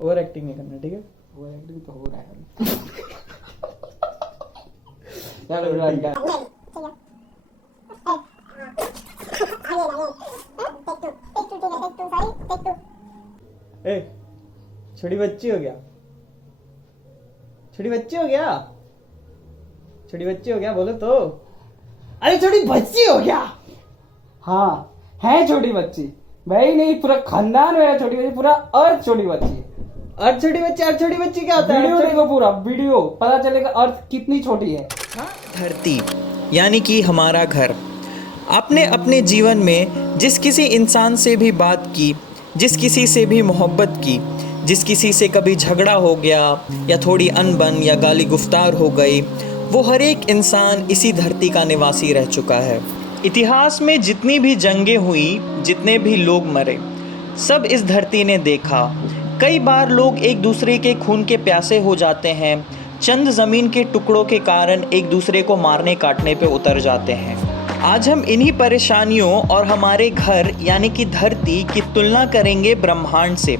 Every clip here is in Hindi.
ओवर एक्टिंग नहीं करना, ठीक है? ओवर एक्टिंग तो हो रहा है। ए, छोटी बच्ची हो गया, छोटी बच्ची हो गया, छोटी बच्ची हो गया, बोलो तो। अरे छोटी बच्ची हो गया। हाँ है छोटी बच्ची, भाई नहीं पूरा खानदान मेरा छोटी बच्ची, पूरा अर्थ छोटी बच्ची। अर्थ छोटी बच्ची, अर्थ छोटी बच्ची क्या होता है? वीडियो देखो पूरा वीडियो, पता चलेगा अर्थ कितनी छोटी है। धरती यानी कि हमारा घर। आपने अपने जीवन में जिस किसी इंसान से भी बात की, जिस किसी से भी मोहब्बत की, जिस किसी से कभी झगड़ा हो गया या थोड़ी अनबन या गाली गुफ्तार हो गई, वो हर एक इंसान इसी धरती का निवासी रह चुका है। इतिहास में जितनी भी जंगें हुई, जितने भी लोग मरे, सब इस धरती ने देखा। कई बार लोग एक दूसरे के खून के प्यासे हो जाते हैं, चंद ज़मीन के टुकड़ों के कारण एक दूसरे को मारने काटने पे उतर जाते हैं। आज हम इन्हीं परेशानियों और हमारे घर यानी कि धरती की तुलना करेंगे ब्रह्मांड से,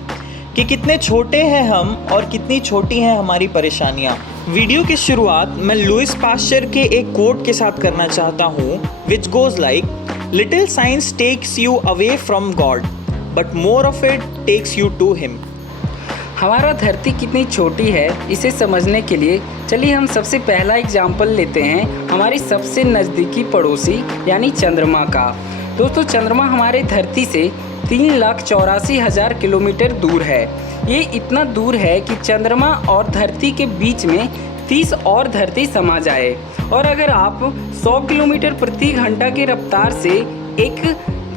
कि कितने छोटे हैं हम और कितनी छोटी हैं हमारी परेशानियाँ। वीडियो की शुरुआत मैं लुइस पास्चर के एक कोट के साथ करना चाहता हूँ, which goes like, little science takes you away from God but more of it takes you to him. हमारा धरती कितनी छोटी है इसे समझने के लिए चलिए हम सबसे पहला एग्जाम्पल लेते हैं हमारी सबसे नज़दीकी पड़ोसी यानी चंद्रमा का। दोस्तों चंद्रमा हमारे धरती से 3,84,000 किलोमीटर दूर है। ये इतना दूर है कि चंद्रमा और धरती के बीच में 30 और धरती समा जाए। और अगर आप 100 किलोमीटर प्रति घंटा की रफ्तार से एक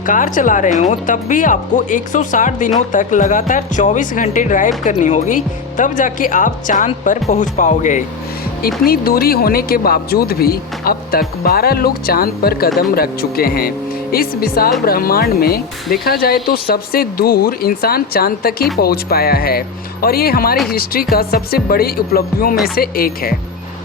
कार चला रहे हो तब भी आपको 160 दिनों तक लगातार 24 घंटे ड्राइव करनी होगी, तब जाके आप चांद पर पहुंच पाओगे। इतनी दूरी होने के बावजूद भी अब तक 12 लोग चांद पर कदम रख चुके हैं। इस विशाल ब्रह्मांड में देखा जाए तो सबसे दूर इंसान चांद तक ही पहुंच पाया है और ये हमारी हिस्ट्री का सबसे बड़ी उपलब्धियों में से एक है।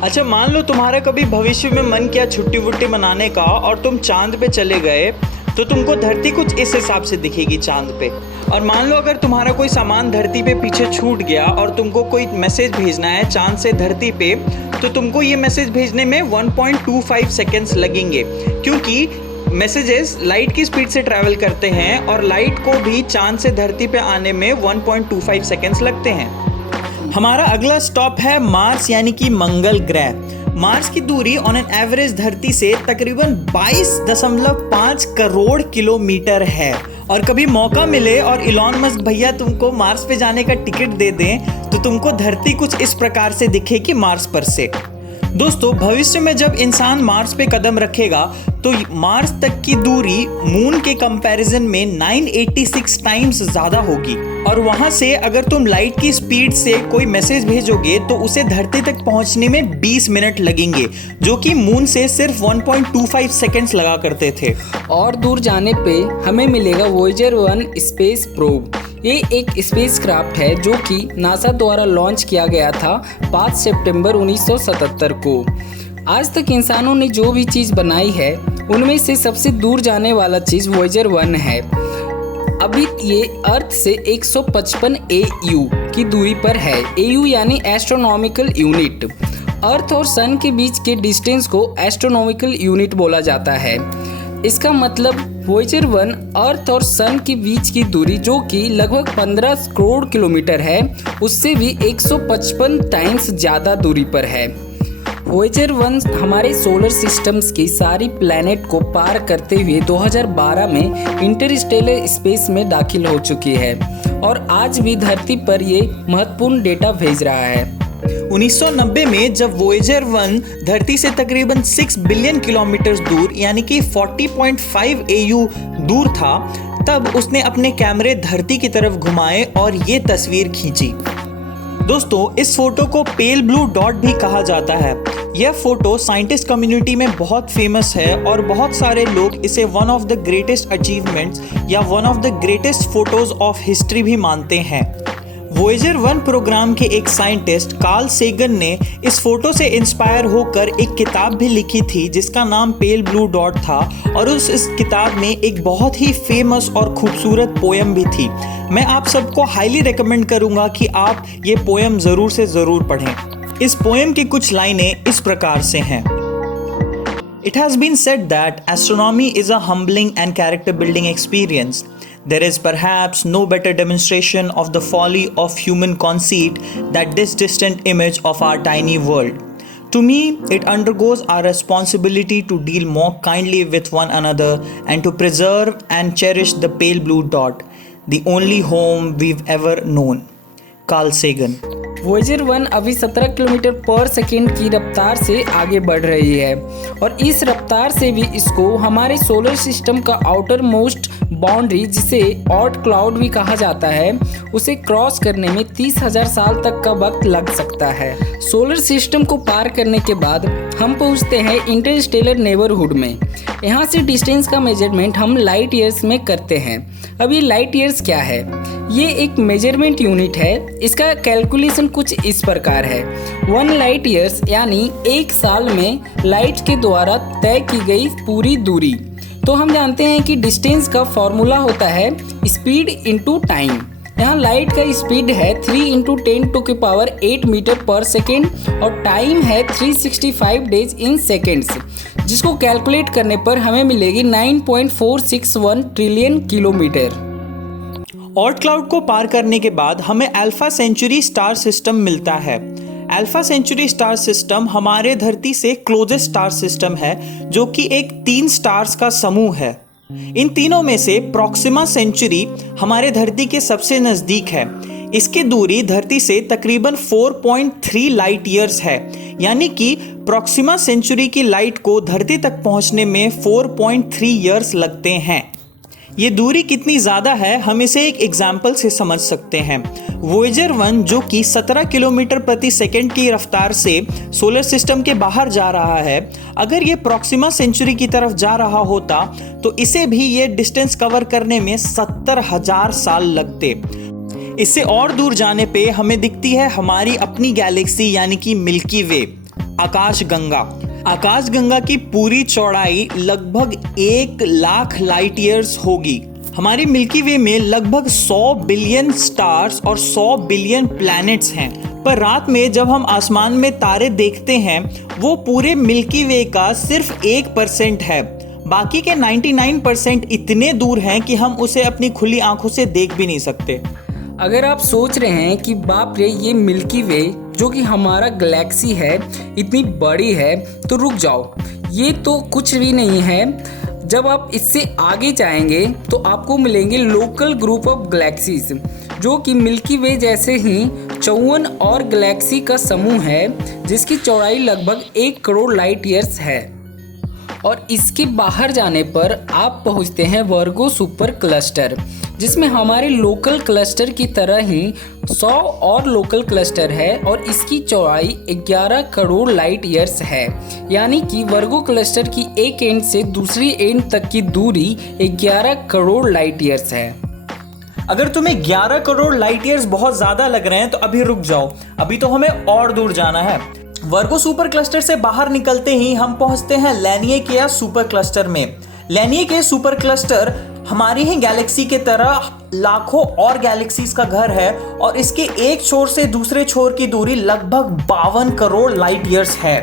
अच्छा मान लो तुम्हारा कभी भविष्य में मन किया छुट्टी वुट्टी मनाने का और तुम चांद पे चले गए, तो तुमको धरती कुछ इस हिसाब से दिखेगी चांद पे। और मान लो अगर तुम्हारा कोई सामान धरती पे पीछे छूट गया और तुमको कोई मैसेज भेजना है चांद से धरती पे, तो तुमको ये मैसेज भेजने में 1.25 सेकेंड्स लगेंगे, क्योंकि मैसेजेस लाइट की स्पीड से ट्रैवल करते हैं और लाइट को भी चांद से धरती पे आने में 1.25 सेकेंड्स लगते हैं। हमारा अगला स्टॉप है मार्स यानी कि मंगल ग्रह। मार्स की दूरी ऑन एन एवरेज धरती से तकरीबन 22.5 करोड़ किलोमीटर है। और कभी मौका मिले और इलॉन मस्क भैया तुमको मार्स पे जाने का टिकट दे दें तो तुमको धरती कुछ इस प्रकार से दिखेगी मार्स पर से। दोस्तों भविष्य में जब इंसान मार्स पे कदम रखेगा तो मार्स तक की दूरी मून के कंपैरिजन में 986 टाइम्स ज़्यादा होगी। और वहाँ से अगर तुम लाइट की स्पीड से कोई मैसेज भेजोगे तो उसे धरती तक पहुँचने में 20 मिनट लगेंगे, जो कि मून से सिर्फ 1.25 सेकेंड्स लगा करते थे। और दूर जाने पे हमें मिलेगा वॉयेजर 1 स्पेस प्रोब। ये एक स्पेसक्राफ्ट है जो कि नासा द्वारा लॉन्च किया गया था 5 सितंबर 1977 को। आज तक इंसानों ने जो भी चीज़ बनाई है उनमें से सबसे दूर जाने वाला चीज़ वॉयेजर 1 है। अभी ये अर्थ से 155 AU की दूरी पर है। AU यानी एस्ट्रोनॉमिकल यूनिट। अर्थ और सन के बीच के डिस्टेंस को एस्ट्रोनॉमिकल यूनिट बोला जाता है। इसका मतलब वॉयेजर 1 अर्थ और सन के बीच की दूरी जो कि लगभग 15 करोड़ किलोमीटर है, उससे भी 155 टाइम्स ज़्यादा दूरी पर है। वॉयेजर 1 हमारे सोलर सिस्टम्स की सारी प्लैनेट को पार करते हुए 2012 में इंटरस्टेलर स्पेस में दाखिल हो चुकी है और आज भी धरती पर ये महत्वपूर्ण डेटा भेज रहा है। 1990 में जब वॉयेजर 1 धरती से तकरीबन 6 बिलियन किलोमीटर दूर यानी कि 40.5 AU दूर था, तब उसने अपने कैमरे धरती की तरफ घुमाए और ये तस्वीर खींची। दोस्तों इस फोटो को पेल ब्लू डॉट भी कहा जाता है। यह फोटो साइंटिस्ट कम्युनिटी में बहुत फेमस है और बहुत सारे लोग इसे one of the greatest achievements या one of the greatest photos of history भी मानते हैं। वॉयेजर 1 प्रोग्राम के एक साइंटिस्ट कार्ल सेगन ने इस फोटो से इंस्पायर होकर एक किताब भी लिखी थी जिसका नाम पेल ब्लू डॉट था, और इस किताब में एक बहुत ही फेमस और खूबसूरत पोएम भी थी। मैं आप सबको हाईली रिकमेंड करूंगा कि आप ये पोएम ज़रूर से ज़रूर पढ़ें। इस पोएम की कुछ लाइनें इस प्रकार से हैं। It has been said that astronomy is a humbling and character building experience. There is perhaps no better demonstration of the folly of human conceit than this distant image of our tiny world. To me, it undergoes our responsibility to deal more kindly with one another and to preserve and cherish the pale blue dot, the only home we've ever known. Carl Sagan. Voyager 1 अभी 17 किलोमीटर पर सेकेंड की रफ्तार से आगे बढ़ रही है और इस रफ्तार से भी इसको हमारे सोलर सिस्टम का आउटर मोस्ट बाउंड्री, जिसे ऑट क्लाउड भी कहा जाता है, उसे क्रॉस करने में 30,000 साल तक का वक्त लग सकता है। सोलर सिस्टम को पार करने के बाद हम पहुंचते हैं इंटरस्टेलर नेबरहुड में। यहाँ से डिस्टेंस का मेजरमेंट हम लाइट ईयर्स में करते हैं। अब ये लाइट ईयर्स क्या है? ये एक मेजरमेंट यूनिट है। इसका कैलकुलेशन कुछ इस प्रकार है। 1 लाइट ईयर्स यानी 1 साल में लाइट के द्वारा तय की गई पूरी दूरी। तो हम जानते हैं कि डिस्टेंस का फॉर्मूला होता है स्पीड इनटू टाइम। यहाँ लाइट का स्पीड है 3 × 10⁸ मीटर पर सेकेंड और टाइम है 365 डेज इन सेकेंड्स, जिसको कैलकुलेट करने पर हमें मिलेगी 9.461 ट्रिलियन किलोमीटर। ऑट क्लाउड को पार करने के बाद हमें अल्फा सेंचुरी स्टार सिस्टम मिलता है। अल्फा सेंचुरी स्टार सिस्टम हमारे धरती से क्लोजेस्ट स्टार सिस्टम है, जो कि एक 3 स्टार्स का समूह है। इन तीनों में से प्रॉक्सिमा सेंचुरी हमारे धरती के सबसे नज़दीक है। इसकी दूरी धरती से तकरीबन 4.3 लाइट ईयर्स है, यानी कि प्रॉक्सिमा सेंचुरी की लाइट को धरती तक पहुंचने में 4.3 ईयर्स लगते हैं। ये दूरी कितनी ज़्यादा है हम इसे एक एग्जाम्पल से समझ सकते हैं। वॉयेजर 1 जो कि 17 किलोमीटर प्रति सेकंड की रफ्तार से सोलर सिस्टम के बाहर जा रहा है, अगर ये प्रॉक्सिमा सेंचुरी की तरफ जा रहा होता तो इसे भी ये डिस्टेंस कवर करने में 70,000 साल लगते। इससे और दूर जाने पे हमें दिखती है हमारी अपनी गैलेक्सी यानी कि मिल्की वे, आकाशगंगा। आकाशगंगा की पूरी चौड़ाई लगभग 1 लाख लाइट ईयर्स होगी। हमारी मिल्की वे में लगभग 100 बिलियन स्टार्स और 100 बिलियन प्लैनेट्स हैं, पर रात में जब हम आसमान में तारे देखते हैं वो पूरे मिल्की वे का सिर्फ 1% है। बाकी के 99% इतने दूर हैं कि हम उसे अपनी खुली आंखों से देख भी नहीं सकते। अगर आप सोच रहे हैं कि बाप रे ये मिल्की वे जो कि हमारा गैलेक्सी है इतनी बड़ी है, तो रुक जाओ, ये तो कुछ भी नहीं है। जब आप इससे आगे जाएंगे तो आपको मिलेंगे लोकल ग्रुप ऑफ गैलेक्सीज, जो कि मिल्की वे जैसे ही 54 और गैलेक्सी का समूह है, जिसकी चौड़ाई लगभग 1 करोड़ लाइट ईयर्स है। और इसके बाहर जाने पर आप पहुंचते हैं वर्गो सुपर क्लस्टर, जिसमें हमारे लोकल क्लस्टर की तरह ही 100 और लोकल क्लस्टर है और इसकी चौड़ाई 11 करोड़ लाइट ईयर्स है। यानी कि वर्गो क्लस्टर की एक एंड से दूसरी एंड तक की दूरी 11 करोड़ लाइट ईयर्स है। अगर तुम्हें 11 करोड़ लाइट ईयर्स बहुत ज़्यादा लग रहे हैं तो अभी रुक जाओ, अभी तो हमें और दूर जाना है। वर्गो सुपर क्लस्टर से बाहर निकलते ही हम पहुंचते हैं लैनिएकिया सुपर क्लस्टर में। लैनिएकिया सुपर क्लस्टर हमारी ही गैलेक्सी के तरह लाखों और गैलेक्सीज का घर है और इसके एक छोर से दूसरे छोर की दूरी लगभग 52 करोड़ लाइट ईयर्स है।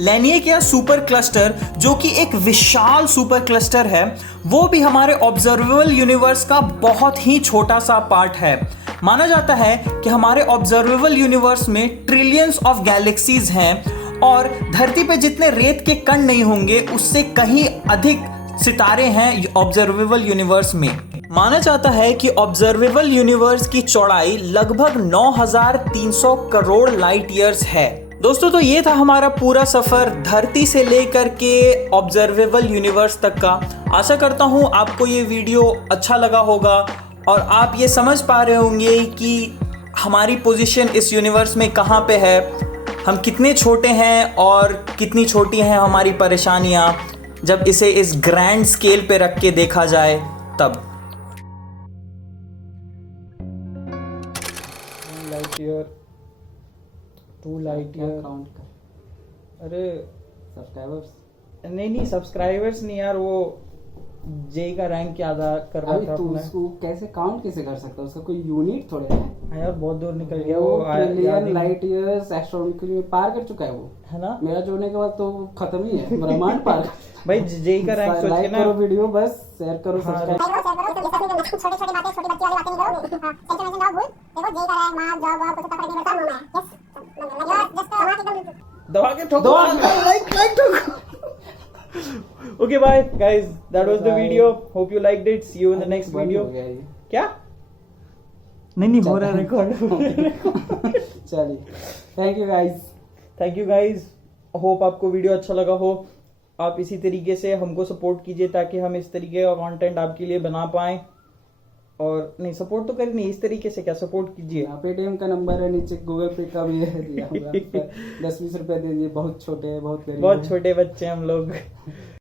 लैनिएकिया सुपर क्लस्टर जो कि एक विशाल सुपर क्लस्टर है, वो भी हमारे ऑब्जर्वेबल यूनिवर्स का बहुत ही छोटा सा पार्ट है। माना जाता है कि हमारे ऑब्जर्वेबल यूनिवर्स में ट्रिलियंस ऑफ गैलेक्सीज हैं और धरती पे जितने रेत के कण नहीं होंगे उससे कहीं अधिक सितारे हैं ऑब्जर्वेबल यूनिवर्स में। माना जाता है कि ऑब्जर्वेबल यूनिवर्स की चौड़ाई लगभग 9300 करोड़ लाइट ईयर्स है। दोस्तों, तो ये था हमारा पूरा सफर धरती से लेकर के ऑब्जर्वेबल यूनिवर्स तक का। आशा करता हूँ आपको ये वीडियो अच्छा लगा होगा और आप ये समझ पा रहे होंगे कि हमारी पोजीशन इस यूनिवर्स में कहाँ पे है, हम कितने छोटे हैं और कितनी छोटी हैं हमारी परेशानियाँ, जब इसे इस ग्रैंड स्केल पे रख के देखा जाए तब। Light year, 2 light year. Count कर अरे सब्सक्राइबर्स। नहीं सब्सक्राइबर्स नहीं यार, वो जे का रैंक याद करवा अभी था तू अपना। उसको कैसे काउंट कैसे कर सकता है? उसका कोई यूनिट थोड़े है। हाँ यार बहुत दूर निकल गया वो, वो याद ही ट्रिलियन नहीं। लाइट ईयर्स एस्ट्रोनॉमिकल में पार कर चुका है वो। है ना मेरा जोड़ने के बाद तो खत्म ही है, ब्रह्मांड पार कर। भाई, जे का रैंक सोच के लाइक ना। करो वीडियो, बस शेयर करो, हाँ, सब्सक्राइब। छोटी छोटी बातें, छोटी बच्ची वाली बातें नहीं करो। टेंशन वेंशन ना भूल। देखो जे का रैंक, मार्क्स, जॉब कुछ पकड़ नहीं रहता मुंह में। यस जस्ट समाज एकदम दबा के ठोको। Okay, bye guys. That was the Bye. video. Hope you liked it. See you in the next बंद video. हो गया ये। क्या? नहीं हो रहा रिकॉर्ड। चलिए, thank you guys. Thank you guys. Hope आपको वीडियो अच्छा लगा हो। आप इसी तरीके से हमको सपोर्ट कीजिए ताकि हम इस तरीके का कंटेंट आपके लिए बना पाएं। और नहीं, सपोर्ट तो करें नहीं, इस तरीके से क्या सपोर्ट कीजिए। पेटीएम का नंबर है नीचे, गूगल पे का भी है दिया होगा। 10-20 रुपए दे दिए, बहुत छोटे हैं, बहुत गरीब बहुत हैं। छोटे बच्चे हैं हम लोग।